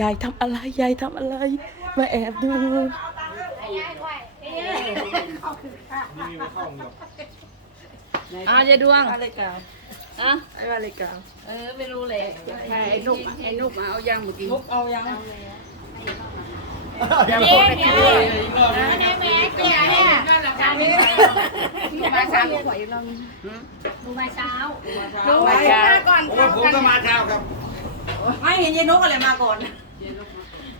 ยายทำอะไร ยายทำอะไร มาแอบดูอ่าจะดวงอะไรกันอะอะไรกันเออไม่รู้เลยใช่ไอ้นุกไอ้นุกมาเอายังเมื่อกี้ลุกเอายังเดี๋ยวผมไปกินเลยอีกรอบนึงมาเช้าลูกหัวอยู่ลองดูมาเช้าผมผมก็มาเช้าครับ ไม่เห็นยายนกอะไรมาก่อน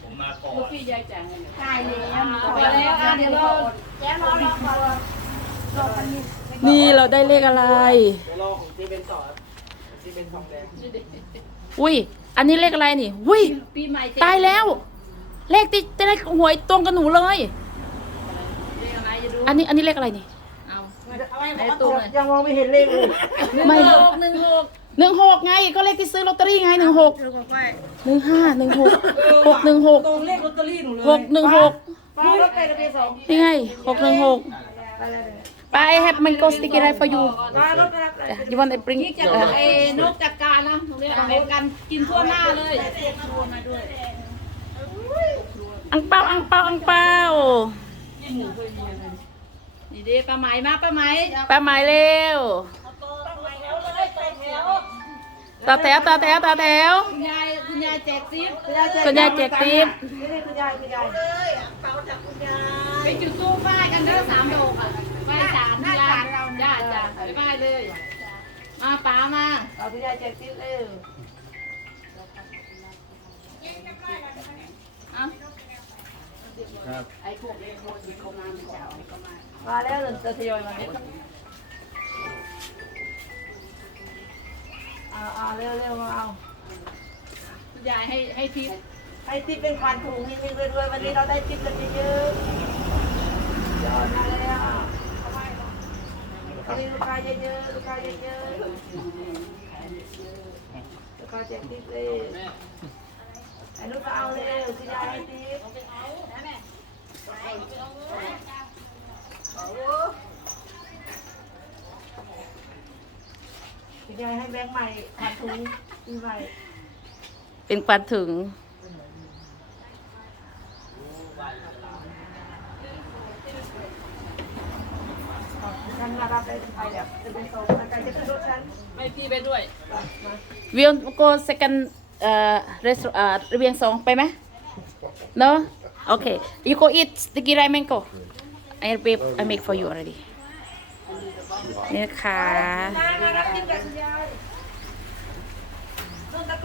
ผมมาก่อน พี่ยายจังใช่แล้วไปแล้วอะเดี๋ยวเราแจ๊รอรอก่อนรอกันนิดนี่เราได้เลขอะไรรอของจีเป็นต่อจีเป็นทองแดงอุ้ย อันนี้เลขอะไรนี่อุ้ย ปีใหม่ตายแล้ว เลขที่จะได้หวยตรงกับหนูเลยเรียกอะไรจะดูอันนี้อันนี้เลขอะไรนี่เอา ในตู้เลยยังมองไม่เห็นเลขเลยไม่หกหนึ่งหกหนึ่งหกไงก็เลขที่ซื้อลอตเตอรี่ไงหนึ่งหกหนึ่งห้าหนึ่งหกหกหนึ่งหกตรงเลขลอตเตอรี่หนูเลยหกหนึ่งหกป้ารถไปทะเบียนสองนี่ไงหกหนึ่งหกไปแฮปมันก็สติกเกอร์ไร for you ป้ารถไปรับ you want I bring นี่จะไอ้นกจัดการนะตรงนี้แบ่งกันกินทั่วหน้าเลยอังเปาอังเปาอังเปา นี่ดีปลาไหมมาปลาไหมป้าหมายเร็วต่อแถวต่อแถวต่อแถว คุณยายคุณยายแจกซิปคุณยายแจกติ๊บนี่นี่คุณยายคุณยายไปจุดตู้ป้ายกันเด้อสามดอกอะป้ายสามที่ร้านเราจ้าจ้าไปป้ายเลย มาป๋ามาเอาคุณยายแจกติ๊บเลยเอา ครับไอ้พวกนี้พวกนี้เขามาเจ้าเขามามาแล้วจะทยอยมาเนี่ยเอาเอาเร็วเร็วมาเอาคุณยายให้ให้ทิปให้ติ๊บเป็นควันถุงนี่มีรวยๆวันนี้เราได้ติ๊บกันเยอะๆยอดมาแล้วมีลูกค้าเยอะๆลูกค้าเยอะๆลูกค้าแจกติ๊บเลยไอ้ลูกก็เอาเร็วคุณยายให้ติ๊บ คุณยายให้แบงค์ใหม่ขาดทุนปีใหม่เป็นควันถึง ฉันมารับได้ไปแล้วจะเป็นสองอาการจะเป็นรถฉันไม่พี่ไปด้วยวิวโก second เอ่อ restaurant เอ่อระเบียงสองไปไหม no okay you go eat sticky ramen go I make I make for you already นี่นะคะมามารับกินกับคุณยายต้นตะ